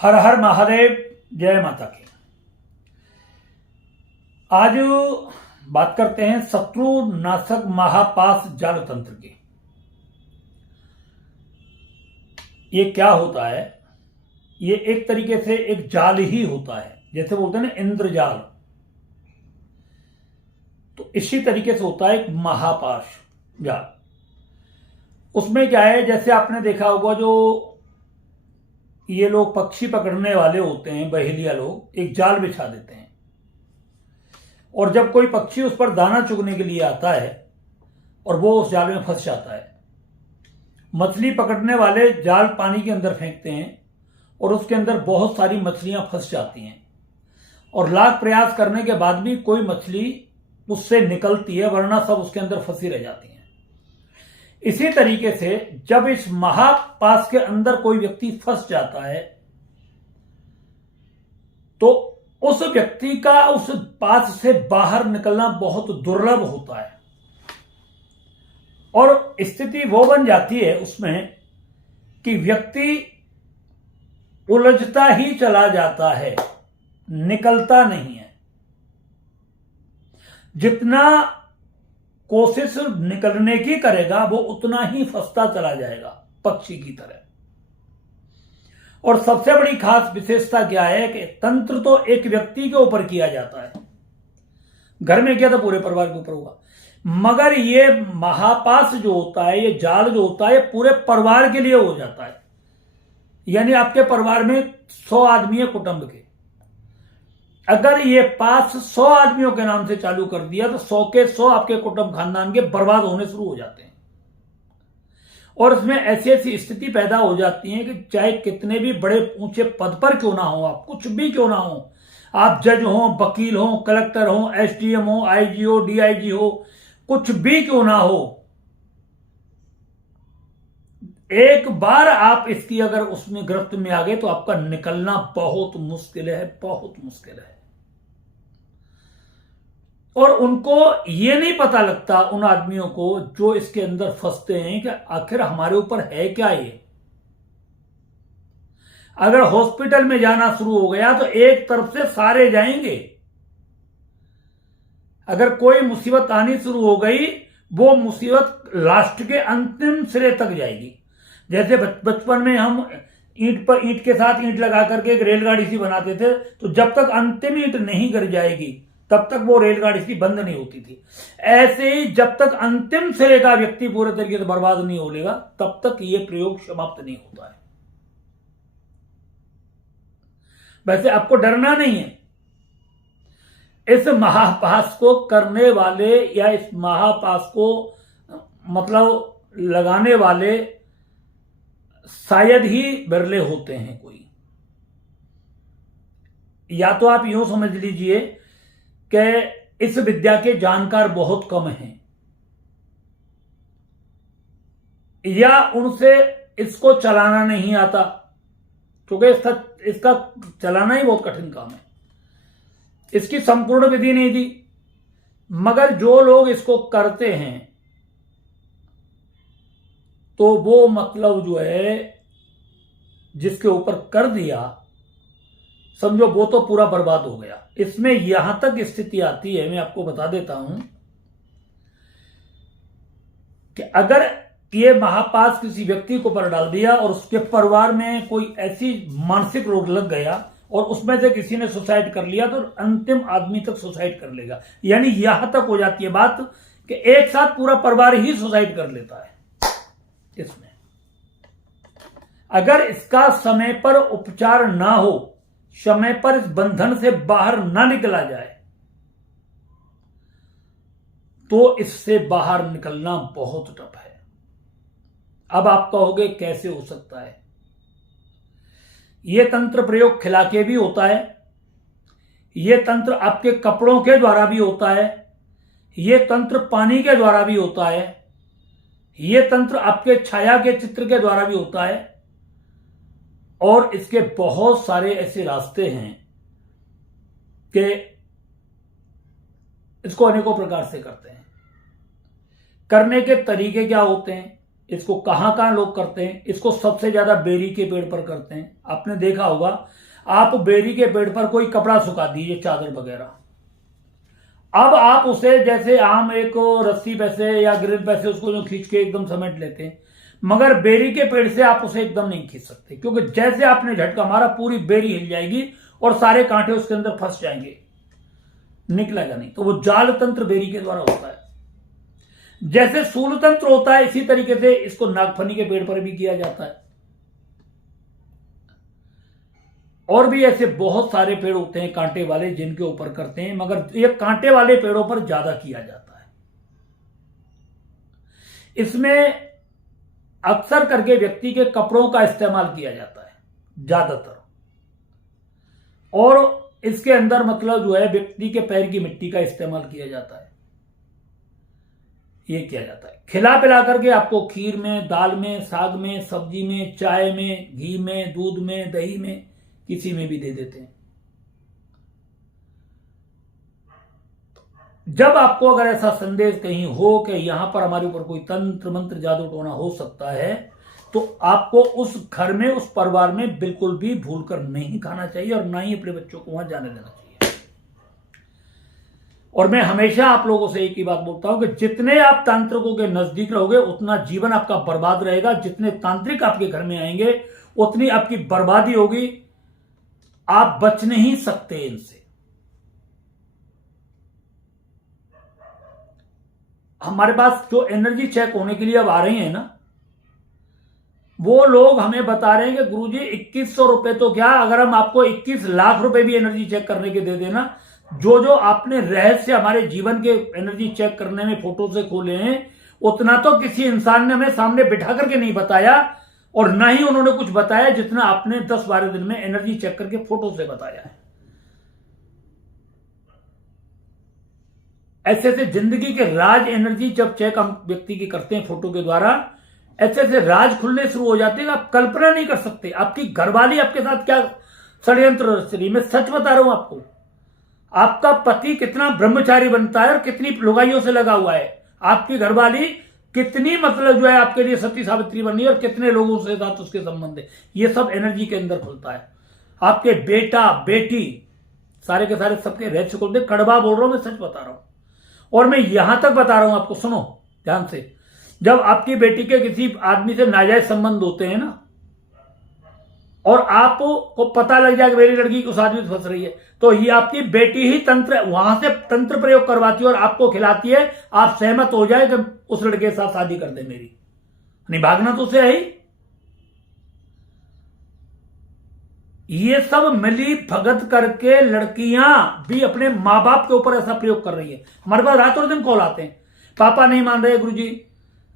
हर हर महादेव। जय माता की। आज बात करते हैं शत्रु नाशक महापाश जाल तंत्र की। ये क्या होता है? ये एक तरीके से एक जाल ही होता है, जैसे बोलते हैं ना इंद्रजाल। तो इसी तरीके से होता है एक महापाश जाल। उसमें क्या है, जैसे आपने देखा होगा जो ये लोग पक्षी पकड़ने वाले होते हैं, बहेलिया लोग एक जाल बिछा देते हैं, और जब कोई पक्षी उस पर दाना चुगने के लिए आता है और वो उस जाल में फंस जाता है, मछली पकड़ने वाले जाल पानी के अंदर फेंकते हैं और उसके अंदर बहुत सारी मछलियां फंस जाती हैं, और लाख प्रयास करने के बाद भी कोई मछली उससे निकलती है, वरना सब उसके अंदर फंसी रह जाती हैं। इसी तरीके से जब इस महापाश के अंदर कोई व्यक्ति फंस जाता है तो उस व्यक्ति का उस पाश से बाहर निकलना बहुत दुर्लभ होता है, और स्थिति वो बन जाती है उसमें कि व्यक्ति उलझता ही चला जाता है, निकलता नहीं है। जितना कोशिश निकलने की करेगा वो उतना ही फंसता चला जाएगा, पक्षी की तरह। और सबसे बड़ी खास विशेषता क्या है कि तंत्र तो एक व्यक्ति के ऊपर किया जाता है, घर में किया तो पूरे परिवार के ऊपर होगा, मगर ये महापाश जो होता है, ये जाल जो होता है, पूरे परिवार के लिए हो जाता है। यानी आपके परिवार में 100 आदमी है कुटुंब के, अगर ये पास 100 आदमियों के नाम से चालू कर दिया तो 100 के 100 आपके कुटुंब खानदान के बर्बाद होने शुरू हो जाते हैं। और इसमें ऐसी ऐसी स्थिति पैदा हो जाती है कि चाहे कितने भी बड़े ऊंचे पद पर क्यों ना हो, आप कुछ भी क्यों ना हो, आप जज हो, वकील हो, कलेक्टर हो, एसडीएम हो, आईजी हो, डीआईजी हो, कुछ भी क्यों ना हो, एक बार आप इसकी अगर उसमें गिरफ्त में आ गए तो आपका निकलना बहुत मुश्किल है, बहुत मुश्किल है। और उनको ये नहीं पता लगता, उन आदमियों को जो इसके अंदर फंसते हैं, कि आखिर हमारे ऊपर है क्या ये। अगर हॉस्पिटल में जाना शुरू हो गया तो एक तरफ से सारे जाएंगे, अगर कोई मुसीबत आनी शुरू हो गई वो मुसीबत लास्ट के अंतिम सिरे तक जाएगी। जैसे बचपन में हम ईंट पर ईंट के साथ ईंट लगा करके एक रेलगाड़ी सी बनाते थे, तो जब तक अंतिम ईंट नहीं गिर जाएगी तब तक वो रेलगाड़ी सी बंद नहीं होती थी। ऐसे ही जब तक अंतिम सिरे का व्यक्ति पूरे तरीके से बर्बाद नहीं हो लेगा तब तक ये प्रयोग समाप्त नहीं होता है। वैसे आपको डरना नहीं है। इस महापाश को करने वाले या इस महापाश को मतलब लगाने वाले शायद ही बिरले होते हैं कोई। या तो आप यूं समझ लीजिए कि इस विद्या के जानकार बहुत कम हैं, या उनसे इसको चलाना नहीं आता, क्योंकि इसका चलाना ही बहुत कठिन काम है, इसकी संपूर्ण विधि नहीं थी। मगर जो लोग इसको करते हैं तो वो मतलब जो है जिसके ऊपर कर दिया, समझो वो तो पूरा बर्बाद हो गया। इसमें यहां तक स्थिति आती है, मैं आपको बता देता हूं कि अगर ये महापाश किसी व्यक्ति को पर डाल दिया और उसके परिवार में कोई ऐसी मानसिक रोग लग गया और उसमें से किसी ने सुसाइड कर लिया तो अंतिम आदमी तक सुसाइड कर लेगा। यानी यहां तक हो जाती है बात कि एक साथ पूरा परिवार ही सुसाइड कर लेता है। इसमें अगर इसका समय पर उपचार ना हो, समय पर इस बंधन से बाहर ना निकला जाए, तो इससे बाहर निकलना बहुत टफ है। अब आप कहोगे कैसे हो सकता है? यह तंत्र प्रयोग खिला के भी होता है, यह तंत्र आपके कपड़ों के द्वारा भी होता है, यह तंत्र पानी के द्वारा भी होता है, यह तंत्र आपके छाया के चित्र के द्वारा भी होता है, और इसके बहुत सारे ऐसे रास्ते हैं कि इसको अनेकों प्रकार से करते हैं। करने के तरीके क्या होते हैं इसको कहां कहां लोग करते हैं? इसको सबसे ज्यादा बेरी के पेड़ पर करते हैं। आपने देखा होगा, आप बेरी के पेड़ पर कोई कपड़ा सुखा दीजिए, चादर वगैरह, अब आप उसे जैसे आम एक रस्सी पैसे या ग्रिल पैसे उसको जो खींच के एकदम समेट लेते हैं, मगर बेरी के पेड़ से आप उसे एकदम नहीं खींच सकते, क्योंकि जैसे आपने झटका मारा पूरी बेरी हिल जाएगी और सारे कांटे उसके अंदर फंस जाएंगे, निकलेगा नहीं। तो वो जाल तंत्र बेरी के द्वारा होता है। जैसे सूल तंत्र होता है, इसी तरीके से इसको नागफनी के पेड़ पर भी किया जाता है। और भी ऐसे बहुत सारे पेड़ होते हैं कांटे वाले जिनके ऊपर करते हैं, मगर ये कांटे वाले पेड़ों पर ज्यादा किया जाता है। इसमें अक्सर करके व्यक्ति के कपड़ों का इस्तेमाल किया जाता है ज्यादातर, और इसके अंदर मतलब जो है व्यक्ति के पैर की मिट्टी का इस्तेमाल किया जाता है। ये किया जाता है खिला पिला करके आपको खीर में, दाल में, साग में, सब्जी में, चाय में, घी में, दूध में, दही में, किसी में भी दे देते हैं। जब आपको अगर ऐसा संदेश कहीं हो कि यहां पर हमारे ऊपर कोई तंत्र मंत्र जादू टोना हो सकता है, तो आपको उस घर में, उस परिवार में बिल्कुल भी भूलकर नहीं खाना चाहिए और ना ही अपने बच्चों को वहां जाने देना चाहिए। और मैं हमेशा आप लोगों से एक ही बात बोलता हूं कि जितने आप तांत्रिकों के नजदीक रहोगे उतना जीवन आपका बर्बाद रहेगा। जितने तांत्रिक आपके घर में आएंगे उतनी आपकी बर्बादी होगी। आप बच नहीं सकते इनसे। हमारे पास जो एनर्जी चेक होने के लिए अब आ रही है ना, वो लोग हमें बता रहे हैं कि गुरुजी 2100 रुपए तो क्या, अगर हम आपको 21 लाख रुपए भी एनर्जी चेक करने के दे देना, जो आपने रहस्य हमारे जीवन के एनर्जी चेक करने में फोटो से खोले हैं, उतना तो किसी इंसान ने हमें सामने बिठा करके नहीं बताया, और ना ही उन्होंने कुछ बताया जितना आपने 10-12 दिन में एनर्जी चेक करके फोटो से बताया है। ऐसे ऐसे जिंदगी के राज एनर्जी जब चेक हम व्यक्ति की करते हैं फोटो के द्वारा, ऐसे ऐसे राज खुलने शुरू हो जाते हैं, आप कल्पना नहीं कर सकते। आपकी घरवाली आपके साथ क्या षड्यंत्र रच रही। मैं सच बता रहा हूं आपको, आपका पति कितना ब्रह्मचारी बनता है और कितनी लुगाइयों से लगा हुआ है, आपकी घरवाली कितनी मतलब जो है आपके लिए सती सावित्री बनी और कितने लोगों से साथ उसके संबंध है, ये सब एनर्जी के अंदर खुलता है। आपके बेटा बेटी सारे के सारे सबके रहस्य खुलते। कड़वा बोल रहा हूं, मैं सच बता रहा हूं। और मैं यहां तक बता रहा हूं आपको, सुनो ध्यान से, जब आपकी बेटी के किसी आदमी से नाजायज संबंध होते हैं ना, और आपको पता लग जाए कि मेरी लड़की उस आदमी से फंस रही है, तो ये आपकी बेटी ही तंत्र वहां से तंत्र प्रयोग करवाती है और आपको खिलाती है। आप सहमत हो जाए कि उस लड़के के साथ शादी कर दे मेरी, नहीं भागना तो उसे है ही। ये सब मिली भगत करके लड़कियां भी अपने मां बाप के ऊपर ऐसा प्रयोग कर रही है। हमारे पास रात और दिन कॉल आते हैं, पापा नहीं मान रहे गुरुजी,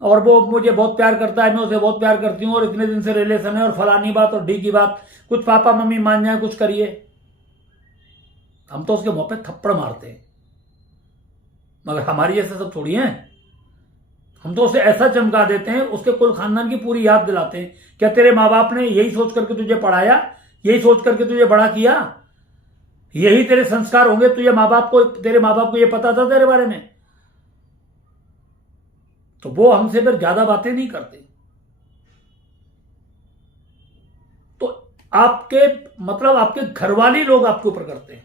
और वो मुझे बहुत प्यार करता है, मैं उसे बहुत प्यार करती हूं, और इतने दिन से रिलेशन है, और फलानी बात और ढी की बात, कुछ पापा मम्मी मान जाए, कुछ करिए। हम तो उसके मुंह पे थप्पड़ मारते हैं, मगर हमारी ऐसे सब थोड़ी है। हम तो उसे ऐसा चमका देते हैं, उसके कुल खानदान की पूरी याद दिलाते हैं। क्या तेरे माँ बाप ने यही सोच करके तुझे पढ़ाया, यही सोच करके तुझे बड़ा किया, यही तेरे संस्कार होंगे? तुझे तेरे माँ बाप को यह पता था तेरे बारे में? तो वो हमसे फिर ज्यादा बातें नहीं करते। तो आपके मतलब आपके घरवाली लोग आपके ऊपर करते हैं।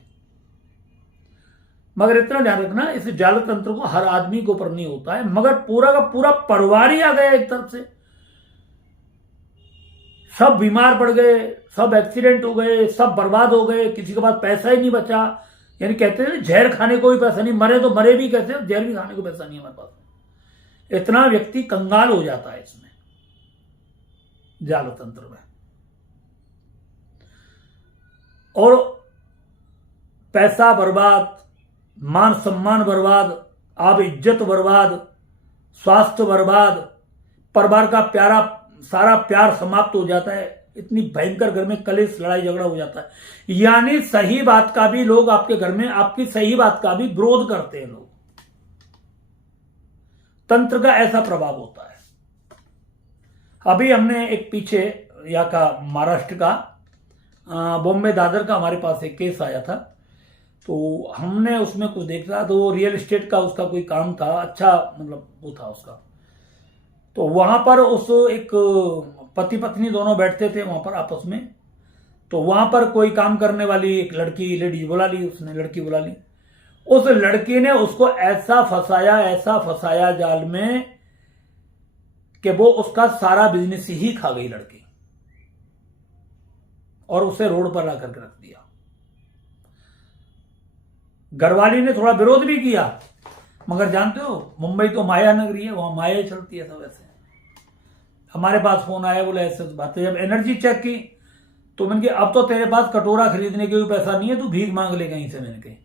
मगर इतना ध्यान रखना, इस जाल तंत्र को हर आदमी के ऊपर नहीं होता है, मगर पूरा का पूरा परिवार ही आ गया एक तरफ से। सब बीमार पड़ गए, सब एक्सीडेंट हो गए, सब बर्बाद हो गए, किसी के पास पैसा ही नहीं बचा। यानी कहते हैं जहर खाने को भी पैसा नहीं, मरे तो मरे भी, कहते हैं जहर भी खाने को पैसा नहीं हमारे पास। इतना व्यक्ति कंगाल हो जाता है इसमें, जाल तंत्र में। और पैसा बर्बाद, मान सम्मान बर्बाद, आप इज्जत बर्बाद, स्वास्थ्य बर्बाद, परिवार का सारा प्यार समाप्त हो जाता है। इतनी भयंकर घर में कलेश, लड़ाई झगड़ा हो जाता है। यानी सही बात का भी लोग आपके घर में, आपकी सही बात का भी विरोध करते हैं लोग। तंत्र का ऐसा प्रभाव होता है। अभी हमने एक पीछे या का महाराष्ट्र का बॉम्बे दादर का हमारे पास एक केस आया था, तो हमने उसमें कुछ देखा, तो वो रियल एस्टेट का उसका कोई काम था, अच्छा मतलब वो था उसका। तो वहां पर उस एक पति पत्नी दोनों बैठते थे वहां पर आपस में। तो वहां पर कोई काम करने वाली एक लड़की लेडीज बुला ली, उसने लड़की बुला ली। उस लड़की ने उसको ऐसा फंसाया जाल में कि वो उसका सारा बिजनेस ही खा गई लड़की, और उसे रोड पर ला करके रख दिया। घरवाली ने थोड़ा विरोध भी किया, मगर जानते हो मुंबई तो माया नगरी है, वहां माया चलती है सब ऐसे। हमारे पास फोन आया, बोले ऐसे बात है। जब एनर्जी चेक की तो मैंने कहा अब तो तेरे पास कटोरा खरीदने के भी पैसा नहीं है, तू भीख मांग ले कहीं से। मैंने कही,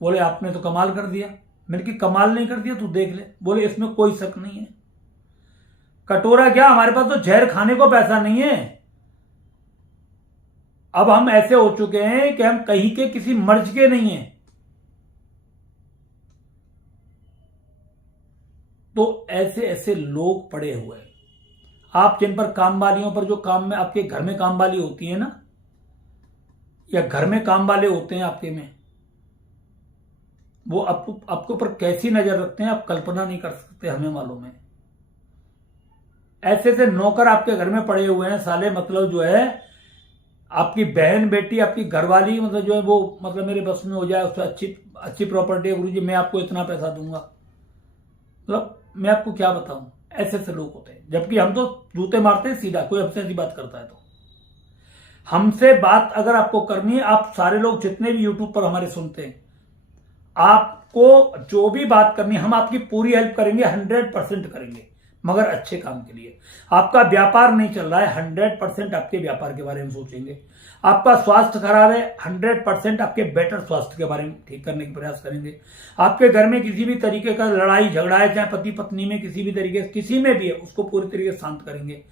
बोले आपने तो कमाल कर दिया। मैंने कहा कमाल नहीं कर दिया, तू देख ले। बोले इसमें कोई शक नहीं है, कटोरा क्या, हमारे पास तो जहर खाने को पैसा नहीं है। अब हम ऐसे हो चुके हैं कि हम कहीं के किसी मर्ज के नहीं हैं। तो ऐसे ऐसे लोग पड़े हुए हैं। आप जिन पर काम वालियों पर, जो काम में आपके घर में काम वाली होती है ना, या घर में काम वाले होते हैं आपके में, वो आपके ऊपर कैसी नजर रखते हैं आप कल्पना नहीं कर सकते, हमें मालूम है। ऐसे ऐसे नौकर आपके घर में पड़े हुए हैं साले, मतलब जो है आपकी बहन बेटी, आपकी घरवाली, मतलब जो है वो, मतलब मेरे बस में हो जाए, उससे अच्छी प्रॉपर्टी है, गुरु जी मैं आपको इतना पैसा दूंगा। मतलब मैं आपको क्या बताऊं, ऐसे ऐसे लोग होते हैं। जबकि हम तो जूते मारते हैं सीधा, कोई हमसे ऐसी बात करता है तो। हमसे बात अगर आपको करनी है, आप सारे लोग जितने भी यूट्यूब पर हमारे सुनते हैं, आपको जो भी बात करनी है हम आपकी पूरी हेल्प करेंगे, 100% करेंगे, मगर अच्छे काम के लिए। आपका व्यापार नहीं चल रहा है, 100% आपके व्यापार के बारे में सोचेंगे। आपका स्वास्थ्य खराब है, 100% आपके बेटर स्वास्थ्य के बारे में ठीक करने का प्रयास करेंगे। आपके घर में किसी भी तरीके का लड़ाई झगड़ा है, चाहे पति पत्नी में किसी भी तरीके, किसी में भी है, उसको पूरी तरीके से शांत करेंगे।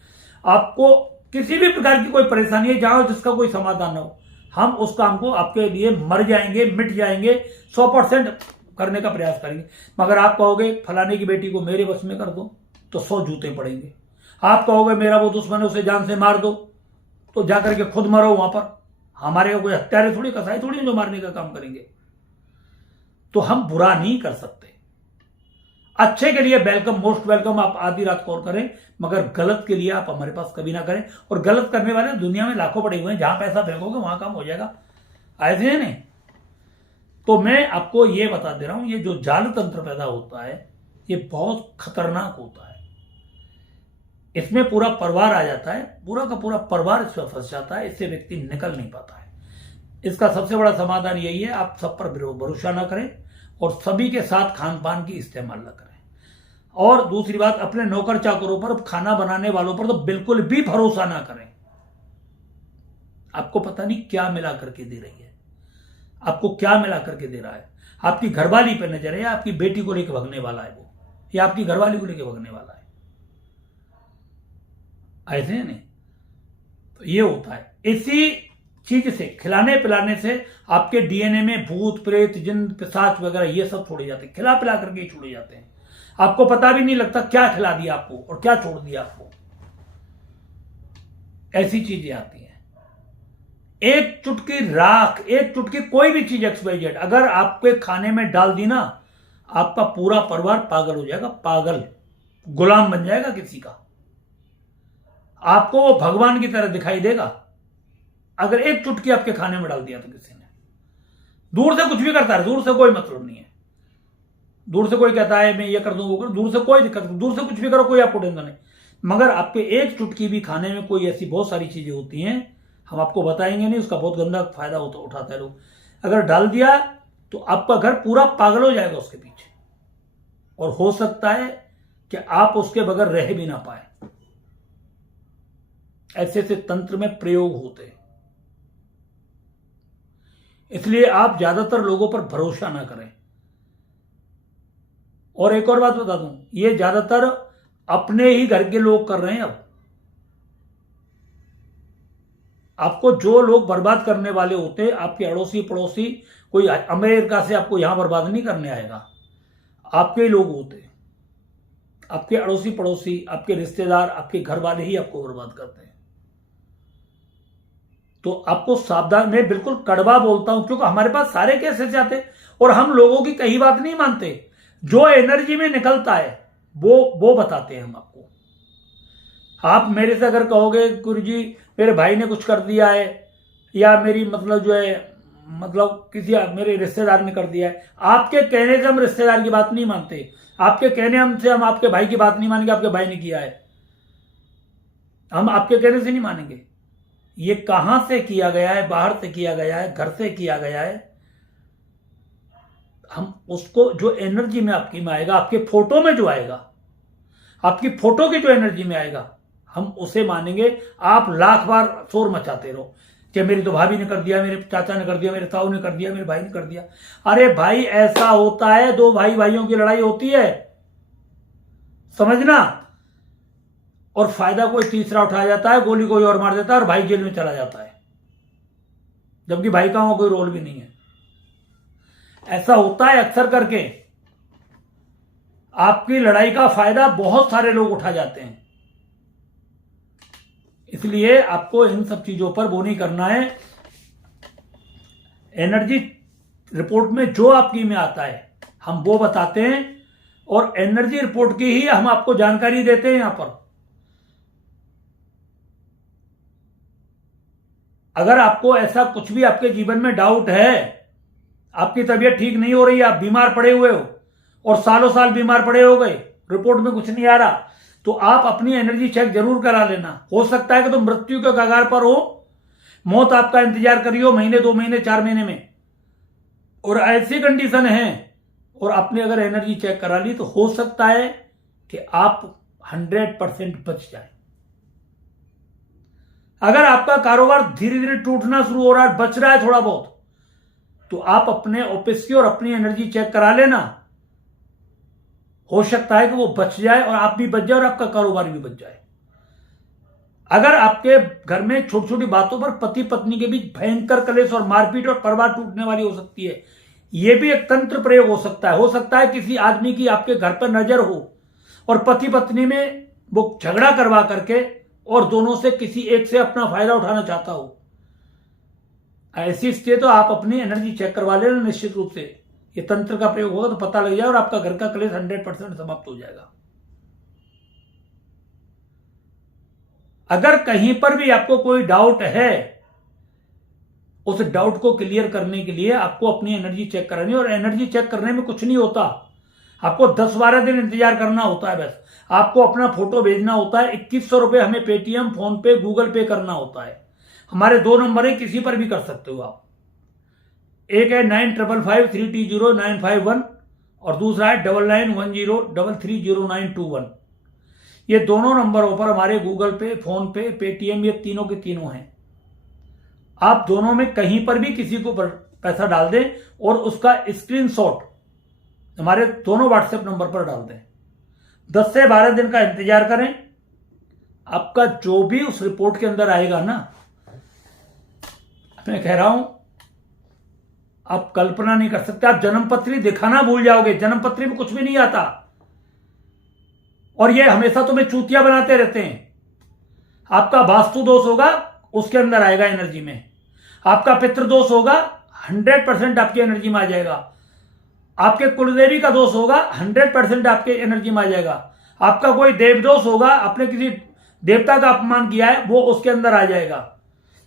आपको किसी भी प्रकार की कोई परेशानी है जहां जिसका कोई समाधान ना हो, हम उस काम को आपके लिए मर जाएंगे, मिट जाएंगे, 100% करने का प्रयास करेंगे। मगर आप कहोगे फलाने की बेटी को मेरे बस में कर दो, तो 100 जूते पड़ेंगे। आप कहोगे मेरा वो दुश्मन है, उसे जान से मार दो, तो जाकर के खुद मरो वहां पर। हमारे कोई हत्यारे थोड़ी, कसाई थोड़ी जो मारने का काम करेंगे। तो हम बुरा नहीं कर सकते, अच्छे के लिए वेलकम, मोस्ट वेलकम। आप आधी रात कॉल करें, मगर गलत के लिए आप हमारे पास कभी ना करें। और गलत करने वाले दुनिया में लाखों पड़े हुए हैं, जहां पैसा फेंकोगे वहां काम हो जाएगा, ऐसे है नहीं। तो मैं आपको ये बता दे रहा हूं, ये जो जाल तंत्र पैदा होता है ये बहुत खतरनाक होता है। इसमें पूरा परिवार आ जाता है, पूरा का पूरा परिवार इसमें फंस जाता है, इससे व्यक्ति निकल नहीं पाता है। इसका सबसे बड़ा समाधान यही है, आप सब पर भरोसा ना करें और सभी के साथ खान पान की इस्तेमाल ना करें। और दूसरी बात, अपने नौकर चाकरों पर, खाना बनाने वालों पर तो बिल्कुल भी भरोसा ना करें। आपको पता नहीं क्या मिला करके दे रही है, आपको क्या मिला करके दे रहा है। आपकी घरवाली पे नजर है, आपकी बेटी को लेकर भगने वाला है वो, या आपकी घरवाली को लेकर भगने वाला है, ऐसे है नहीं। तो ये होता है। इसी चीज से, खिलाने पिलाने से आपके डीएनए में भूत प्रेत जिन पिशाच वगैरह ये सब छोड़े जाते हैं, खिला पिला करके ही छोड़े जाते हैं। आपको पता भी नहीं लगता क्या खिला दिया आपको और क्या छोड़ दिया आपको, ऐसी चीजें आती हैं। एक चुटकी राख, एक चुटकी कोई भी चीज XYZ अगर आपके खाने में डाल दी ना, आपका पूरा परिवार पागल हो जाएगा, पागल, गुलाम बन जाएगा किसी का। आपको वो भगवान की तरह दिखाई देगा अगर एक चुटकी आपके खाने में डाल दिया तो किसी ने। दूर से कुछ भी करता है, दूर से कोई मतलब नहीं है। दूर से कोई कहता है मैं ये कर दूं वो कर, दूर से कोई दिक्कत नहीं, दूर से कुछ भी करो कोई आपको टेंशन नहीं। मगर आपके एक चुटकी भी खाने में कोई ऐसी बहुत सारी चीजें होती हैं, हम आपको बताएंगे नहीं, उसका बहुत गंदा फायदा उठाते हैं लोग। अगर डाल दिया तो आपका घर पूरा पागल हो जाएगा उसके पीछे, और हो सकता है कि आप उसके बगैर रह भी ना पाए। ऐसे ऐसे तंत्र में प्रयोग होते हैं, इसलिए आप ज्यादातर लोगों पर भरोसा ना करें। और एक और बात बता दूं, ये ज्यादातर अपने ही घर के लोग कर रहे हैं। अब आपको जो लोग बर्बाद करने वाले होते हैं, आपके अड़ोसी पड़ोसी, कोई अमेरिका से आपको यहां बर्बाद नहीं करने आएगा, आपके ही लोग होते हैं। आपके अड़ोसी पड़ोसी, आपके रिश्तेदार, आपके घर वाले ही आपको बर्बाद करते हैं। तो आपको सावधान, मैं बिल्कुल कड़वा बोलता हूं, क्योंकि हमारे पास सारे केसेस आते हैं और हम लोगों की कहीं बात नहीं मानते। जो एनर्जी में निकलता है वो बताते हैं हम आपको। आप मेरे से अगर कहोगे गुरु जी मेरे भाई ने कुछ कर दिया है, या मेरी मतलब जो है मतलब किसी मेरे रिश्तेदार ने कर दिया है, आपके कहने से हम रिश्तेदार की बात नहीं मानते। आपके कहने हमसे हम आपके भाई की बात नहीं मानेंगे, आपके भाई ने किया है, हम आपके कहने से नहीं मानेंगे। ये कहां से किया गया है, बाहर से किया गया है, घर से किया गया है, हम उसको जो एनर्जी में आपकी में आएगा, आपके फोटो में जो आएगा, आपकी फोटो की जो एनर्जी में आएगा, हम उसे मानेंगे। आप लाख बार शोर मचाते रहो कि मेरी तो भाभी ने कर दिया, मेरे चाचा ने कर दिया, मेरे ताऊ ने कर दिया, मेरे भाई ने कर दिया। अरे भाई ऐसा होता है, दो भाई भाइयों की लड़ाई होती है, समझना, और फायदा कोई तीसरा उठा जाता है, गोली कोई और मार देता है और भाई जेल में चला जाता है, जबकि भाई का वहां कोई रोल भी नहीं है। ऐसा होता है अक्सर करके, आपकी लड़ाई का फायदा बहुत सारे लोग उठा जाते हैं। इसलिए आपको इन सब चीजों पर वो नहीं करना है। एनर्जी रिपोर्ट में जो आपकी में आता है हम वो बताते हैं, और एनर्जी रिपोर्ट की ही हम आपको जानकारी देते हैं। यहां पर अगर आपको ऐसा कुछ भी आपके जीवन में डाउट है, आपकी तबीयत ठीक नहीं हो रही है, आप बीमार पड़े हुए हो और सालों साल बीमार पड़े हो गए, रिपोर्ट में कुछ नहीं आ रहा, तो आप अपनी एनर्जी चेक जरूर करा लेना। हो सकता है कि तुम मृत्यु के कगार पर हो, मौत आपका इंतजार करी हो महीने, 2 महीने, 4 महीने में, और ऐसी कंडीशन है, और आपने अगर एनर्जी चेक करा ली तो हो सकता है कि आप 100% बच जाए। अगर आपका कारोबार धीरे धीरे टूटना शुरू हो रहा है, बच रहा है थोड़ा बहुत, तो आप अपने ऑफिस की और अपनी एनर्जी चेक करा लेना। हो सकता है कि वो बच जाए और आप भी बच जाए और आपका कारोबार भी बच जाए। अगर आपके घर में छोटी छोटी बातों पर पति पत्नी के बीच भयंकर कलेश और मारपीट और परिवार टूटने वाली हो सकती है, यह भी एक तंत्र प्रयोग हो सकता है। हो सकता है किसी आदमी की आपके घर पर नजर हो और पति पत्नी में वो झगड़ा करवा करके और दोनों से किसी एक से अपना फायदा उठाना चाहता हो। ऐसी स्थिति तो आप अपनी एनर्जी चेक करवा लेना निश्चित रूप से। ये तंत्र का प्रयोग होगा तो पता लग जाए और आपका घर का कलेश 100% समाप्त हो जाएगा। अगर कहीं पर भी आपको कोई डाउट है, उस डाउट को क्लियर करने के लिए आपको अपनी एनर्जी चेक करानी है। और एनर्जी चेक करने में कुछ नहीं होता, आपको 10-12 दिन इंतजार करना होता है। बस आपको अपना फोटो भेजना होता है, 2100 रुपए हमें पेटीएम, फोन पे, गूगल पे करना होता है। हमारे 2 नंबर है, किसी पर भी कर सकते हो आप। एक है 9555-3T0951 और दूसरा है 9910330921। ये दोनों नंबरों पर हमारे गूगल पे, फोन पे, पेटीएम, ये तीनों के तीनों हैं। आप दोनों में कहीं पर भी किसी को पैसा डाल दें और उसका स्क्रीनशॉट हमारे दोनों व्हाट्सएप नंबर पर डाल दें। 10 से 12 दिन का इंतजार करें। आपका जो भी उस रिपोर्ट के अंदर आएगा ना, मैं कह रहा हूं, आप कल्पना नहीं कर सकते। आप जन्मपत्री दिखाना भूल जाओगे, जन्मपत्री में कुछ भी नहीं आता। और ये हमेशा तुम्हें चूतिया बनाते रहते हैं। आपका वास्तु दोष होगा, उसके अंदर आएगा एनर्जी में। आपका पितृदोष होगा, 100% आपकी एनर्जी में आ जाएगा। आपके कुलदेवी का दोष होगा, 100% आपके एनर्जी में आ जाएगा। आपका कोई देवदोष होगा, आपने किसी देवता का अपमान किया है, वो उसके अंदर आ जाएगा।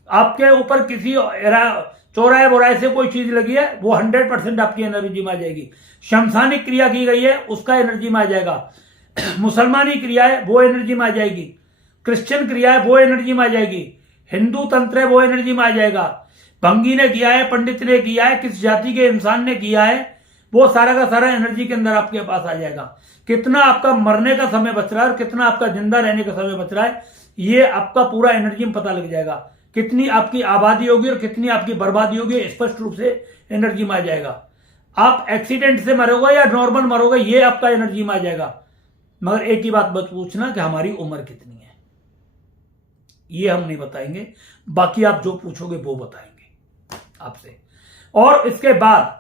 आपके ऊपर किसी चौराहे बोराहे से कोई चीज लगी है, वो 100% आपकी एनर्जी में आ जाएगी। शमशानिक क्रिया की गई है, उसका एनर्जी में आ जाएगा। मुसलमानी क्रिया है, वो एनर्जी में आ जाएगी। क्रिश्चियन क्रिया है, वो एनर्जी में आ जाएगी। हिंदू तंत्र है, वो एनर्जी में आ जाएगा। भंगी ने किया है, पंडित ने किया है, किस जाति के इंसान ने किया है, वो सारा का सारा एनर्जी के अंदर आपके पास आ जाएगा। कितना आपका मरने का समय बच रहा है और कितना आपका जिंदा रहने का समय बच रहा है, ये आपका पूरा एनर्जी में पता लग जाएगा। कितनी आपकी आबादी होगी और कितनी आपकी बर्बादी होगी, स्पष्ट रूप से एनर्जी में आ जाएगा। आप एक्सीडेंट से मरोगे या नॉर्मल मरोगे, ये आपका एनर्जी में आ जाएगा। मगर एक ही बात बस पूछना कि हमारी उम्र कितनी है, ये हम नहीं बताएंगे। बाकी आप जो पूछोगे वो बताएंगे आपसे। और इसके बाद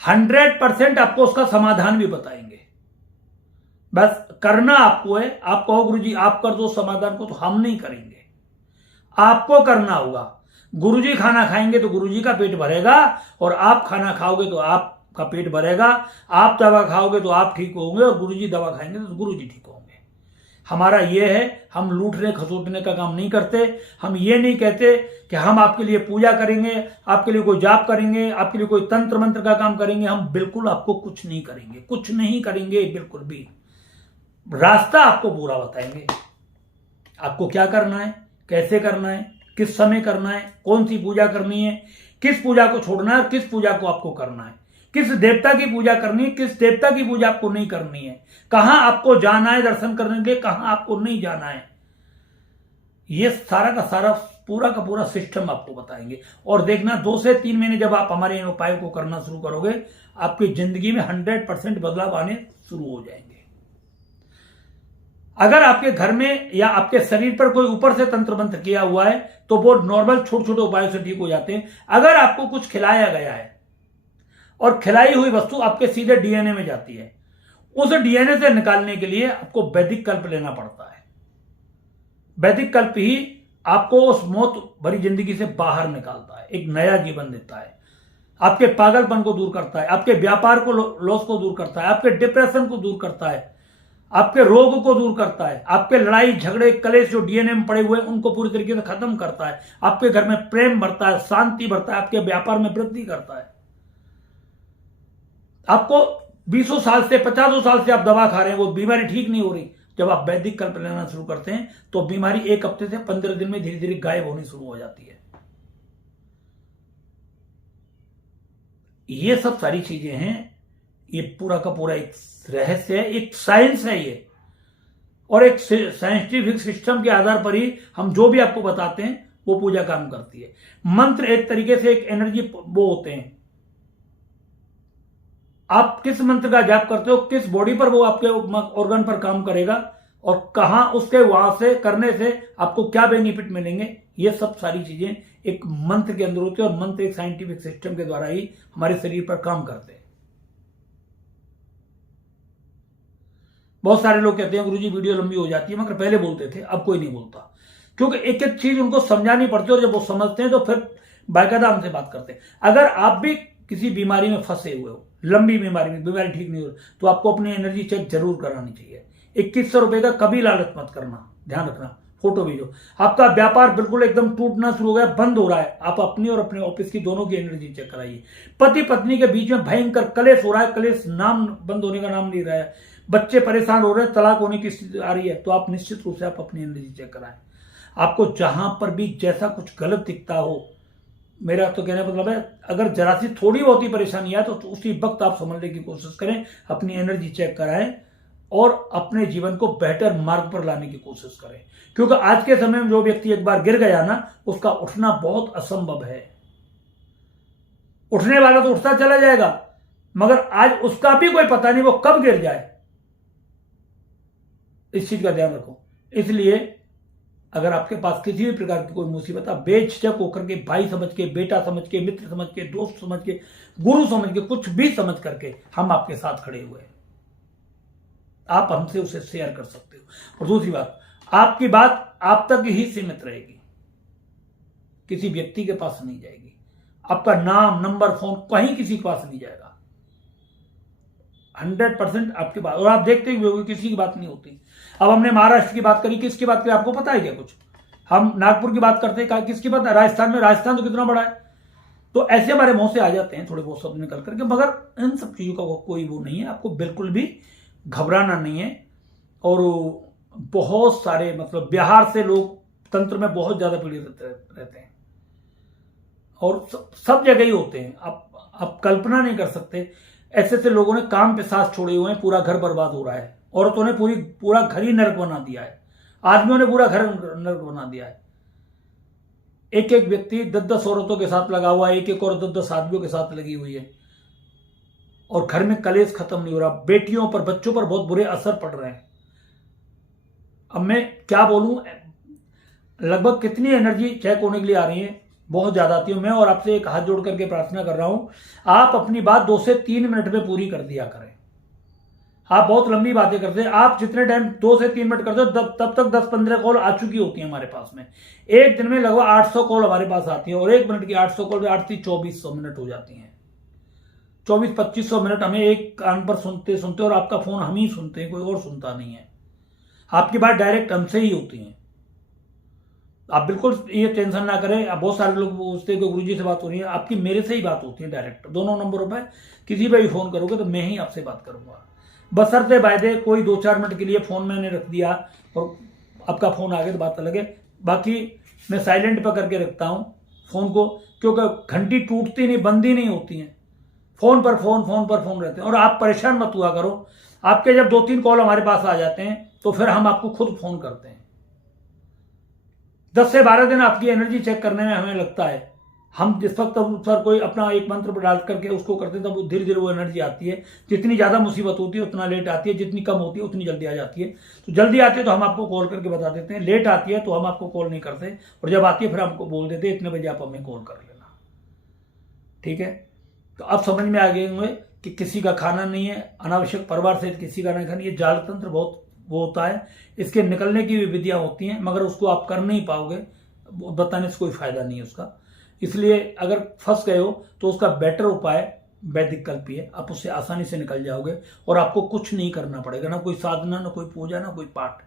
100% आपको उसका समाधान भी बताएंगे। बस करना आपको है। आप कहो गुरुजी आप कर दो समाधान को, तो हम नहीं करेंगे, आपको करना होगा। गुरुजी खाना खाएंगे तो गुरुजी का पेट भरेगा, और आप खाना खाओगे तो आप आपका पेट भरेगा, आप दवा खाओगे तो आप ठीक होंगे, और गुरुजी दवा खाएंगे तो गुरुजी ठीक होंगे। हमारा ये है, हम लूटने खसोटने का काम नहीं करते। हम ये नहीं कहते कि हम आपके लिए पूजा करेंगे, आपके लिए कोई जाप करेंगे, आपके लिए कोई तंत्र मंत्र का काम करेंगे। हम बिल्कुल आपको कुछ नहीं करेंगे, कुछ नहीं करेंगे, बिल्कुल भी। रास्ता आपको पूरा बताएंगे, आपको क्या करना है, कैसे करना है, किस समय करना है, कौन सी पूजा करनी है, किस पूजा को छोड़ना है, किस पूजा को आपको करना है, किस देवता की पूजा करनी है, किस देवता की पूजा आपको नहीं करनी है, कहां आपको जाना है दर्शन करने के लिए, कहां आपको नहीं जाना है। ये सारा का सारा पूरा का पूरा सिस्टम आपको बताएंगे। और देखना 2 से 3 महीने जब आप हमारे इन उपायों को करना शुरू करोगे, आपकी जिंदगी में 100% बदलाव आने शुरू हो जाएंगे। अगर आपके घर में या आपके शरीर पर कोई ऊपर से तंत्र मंत्र किया हुआ है तो वो नॉर्मल छोटे छोटे उपायों से ठीक हो जाते हैं। अगर आपको कुछ खिलाया गया है और खिलाई हुई वस्तु आपके सीधे डीएनए में जाती है, उस डीएनए से निकालने के लिए आपको वैदिक कल्प लेना पड़ता है। वैदिक कल्प ही आपको उस मौत भरी जिंदगी से बाहर निकालता है, एक नया जीवन देता है, आपके पागलपन को दूर करता है, आपके व्यापार को लॉस को दूर करता है, आपके डिप्रेशन को दूर करता है, आपके रोग को दूर करता है, आपके लड़ाई झगड़े कलेश जो डीएनए में पड़े हुए हैं उनको पूरी तरीके से खत्म करता है, आपके घर में प्रेम बढ़ता है, शांति बढ़ता है, आपके व्यापार में वृद्धि करता है। आपको 20 साल से 50 साल से आप दवा खा रहे हैं, वो बीमारी ठीक नहीं हो रही, जब आप वैदिक कल्प लेना शुरू करते हैं तो बीमारी 1 हफ्ते से 15 दिन में धीरे धीरे गायब होनी शुरू हो जाती है। ये सब सारी चीजें हैं, ये पूरा का पूरा एक रहस्य है, एक साइंस है ये, और एक साइंटिफिक सिस्टम के आधार पर ही हम जो भी आपको बताते हैं वो पूजा काम करती है। मंत्र एक तरीके से एक एनर्जी वो होते हैं, आप किस मंत्र का जाप करते हो, किस बॉडी पर वो आपके ऑर्गन पर काम करेगा, और कहां उसके वहां से करने से आपको क्या बेनिफिट मिलेंगे, ये सब सारी चीजें एक मंत्र के अंदर होती है। और मंत्र एक साइंटिफिक सिस्टम के द्वारा ही हमारे शरीर पर काम करते हैं। बहुत सारे लोग कहते हैं गुरुजी वीडियो लंबी हो जाती है, मगर पहले बोलते थे, अब कोई नहीं बोलता, क्योंकि एक एक चीज उनको समझानी पड़ती है, और जब वो समझते हैं तो फिर बाकायदा हमसे बात करते हैं। अगर आप भी किसी बीमारी में फंसे हुए हो, लंबी बीमारी में, बीमारी ठीक नहीं हो, तो आपको अपनी एनर्जी चेक जरूर करानी चाहिए। 2100 रुपए का कभी लालच मत करना, ध्यान रखना। फोटो भेजो, आपका व्यापार बिल्कुल एकदम टूटना शुरू हो गया, बंद हो रहा है, आप अपनी और अपने ऑफिस की दोनों की एनर्जी चेक कराइए। पति पत्नी के बीच में भयंकर कलेश हो रहा है, कलेश नाम बंद होने का नाम नहीं रहा है, बच्चे परेशान हो रहे हैं, तलाक होने की स्थिति आ रही है, तो आप निश्चित रूप से आप अपनी एनर्जी चेक कराएं। आपको जहां पर भी जैसा कुछ गलत दिखता हो, मेरा तो कहने का मतलब है, अगर जरा सी थोड़ी बहुत ही परेशानी आए तो उसी वक्त आप समझने की कोशिश करें, अपनी एनर्जी चेक कराएं और अपने जीवन को बेहतर मार्ग पर लाने की कोशिश करें। क्योंकि आज के समय में जो व्यक्ति एक बार गिर गया ना, उसका उठना बहुत असंभव है। उठने वाला तो उठता चला जाएगा, मगर आज उसका भी कोई पता नहीं वो कब गिर जाए। इस चीज का ध्यान रखो। इसलिए अगर आपके पास किसी भी प्रकार की कोई मुसीबत, आप बेझिझक होकर के, भाई समझ के, बेटा समझ के, मित्र समझ के, दोस्त समझ के, गुरु समझ के, कुछ भी समझ करके हम आपके साथ खड़े हुए हैं। आप हमसे उसे शेयर कर सकते हो। और दूसरी बात, आपकी बात आप तक ही सीमित रहेगी, किसी व्यक्ति के पास नहीं जाएगी। आपका नाम, नंबर, फोन कहीं किसी के पास नहीं जाएगा। 100% आपकी बात, और आप देखते ही होंगे किसी की बात नहीं होती। अब हमने महाराष्ट्र की बात करी, किसकी बात करी आपको पता है क्या कुछ? हम नागपुर की बात करते हैं, किसकी बात? राजस्थान में, राजस्थान तो कितना बड़ा है। तो ऐसे हमारे मुंह से आ जाते हैं थोड़े बहुत शब्द निकल करके, मगर इन सब चीजों का कोई वो नहीं है। आपको बिल्कुल भी घबराना नहीं है। और बहुत सारे, मतलब बिहार से लोग तंत्र में बहुत ज्यादा पीड़ित रहते हैं, और सब जगह ही होते हैं। आप कल्पना नहीं कर सकते, ऐसे ऐसे लोगों ने काम पे सांस छोड़े हुए हैं, पूरा घर बर्बाद हो रहा है। औरतों ने पूरा घर ही नरक बना दिया है, आदमियों ने पूरा घर नरक बना दिया है। एक एक व्यक्ति 10-10 औरतों के साथ लगा हुआ है, एक एक और 10-10 आदमियों के साथ लगी हुई है, और घर में कलेश खत्म नहीं हो रहा। बेटियों पर, बच्चों पर बहुत बुरे असर पड़ रहे हैं। अब मैं क्या बोलूं, लगभग कितनी एनर्जी चेक होने के लिए आ रही है, बहुत ज्यादा आती है। मैं और आपसे एक हाथ जोड़ करके प्रार्थना कर रहा हूं, आप अपनी बात 2 से 3 मिनट में पूरी कर दिया करें। आप बहुत लंबी बातें करते हैं, आप जितने टाइम 2 से 3 मिनट करते हो तब तक 10-15 कॉल आ चुकी होती है हमारे पास में। एक दिन में लगभग 800 कॉल हमारे पास आती है, और 1 मिनट की 800 कॉल में 8 से 2400 मिनट हो जाती हैं। 2400-2500 मिनट हमें एक कान पर सुनते सुनते, और आपका फोन हम ही सुनते हैं, कोई और सुनता नहीं है। आपकी बात डायरेक्ट हमसे ही होती है। आप बिल्कुल ये टेंशन ना करें। अब बहुत सारे लोग पूछते हैं कि गुरुजी से बात हो रही है, आपकी मेरे से ही बात होती है डायरेक्ट। दोनों नंबरों पर किसी पे भी फोन करोगे तो मैं ही आपसे बात करूंगा, बशर्ते वायदे कोई 2-4 मिनट के लिए फोन मैंने रख दिया और आपका फोन आ गया तो बात अलग है। बाकी मैं साइलेंट पर करके रखता हूं फोन को, क्योंकि घंटी टूटती नहीं, बंद ही नहीं होती है। फोन पर फोन रहते हैं। और आप परेशान मत हुआ करो। आपके जब 2-3 कॉल हमारे पास आ जाते हैं तो फिर हम आपको खुद फोन करते हैं। 10 से 12 दिन आपकी एनर्जी चेक करने में हमें लगता है। हम जिस वक्त सर कोई अपना एक मंत्र डाल करके उसको करते हैं तब धीरे धीरे वो एनर्जी आती है। जितनी ज्यादा मुसीबत होती है उतना लेट आती है, जितनी कम होती है उतनी जल्दी आ जाती है। तो जल्दी आती है तो हम आपको कॉल करके बता देते हैं, लेट आती है तो हम आपको कॉल नहीं करते, और जब आती है फिर हमको बोल देते हैं इतने बजे आप हमें कॉल कर लेना। ठीक है, तो अब समझ में आ गए होंगे कि किसी का खाना नहीं है, अनावश्यक परिवार से किसी का नहीं खाना। ये जाल तंत्र बहुत वो होता है, इसके निकलने की भी विधियां होती हैं, मगर उसको आप कर नहीं पाओगे, बताने से कोई फायदा नहीं है उसका। इसलिए अगर फंस गए हो तो उसका बेटर उपाय वैदिक कल्प ही है। आप उससे आसानी से निकल जाओगे और आपको कुछ नहीं करना पड़ेगा, ना कोई साधना, ना कोई पूजा, ना कोई पाठ।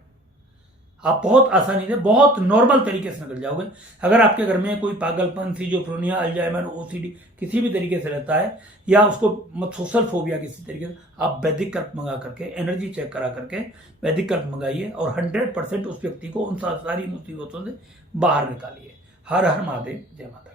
आप बहुत आसानी से, बहुत नॉर्मल तरीके से निकल जाओगे। अगर आपके घर में कोई पागलपन, सिजोफ्रेनिया, अल्जाइमर, ओसीडी किसी भी तरीके से रहता है, या उसको सोशल फोबिया किसी तरीके से, आप वैदिक कल्प मंगा करके, एनर्जी चेक करा करके वैदिक कल्प मंगाइए और 100% उस व्यक्ति को उन सारी मुसीबतों से बाहर निकालिए। हर हर महादेव, जय माता।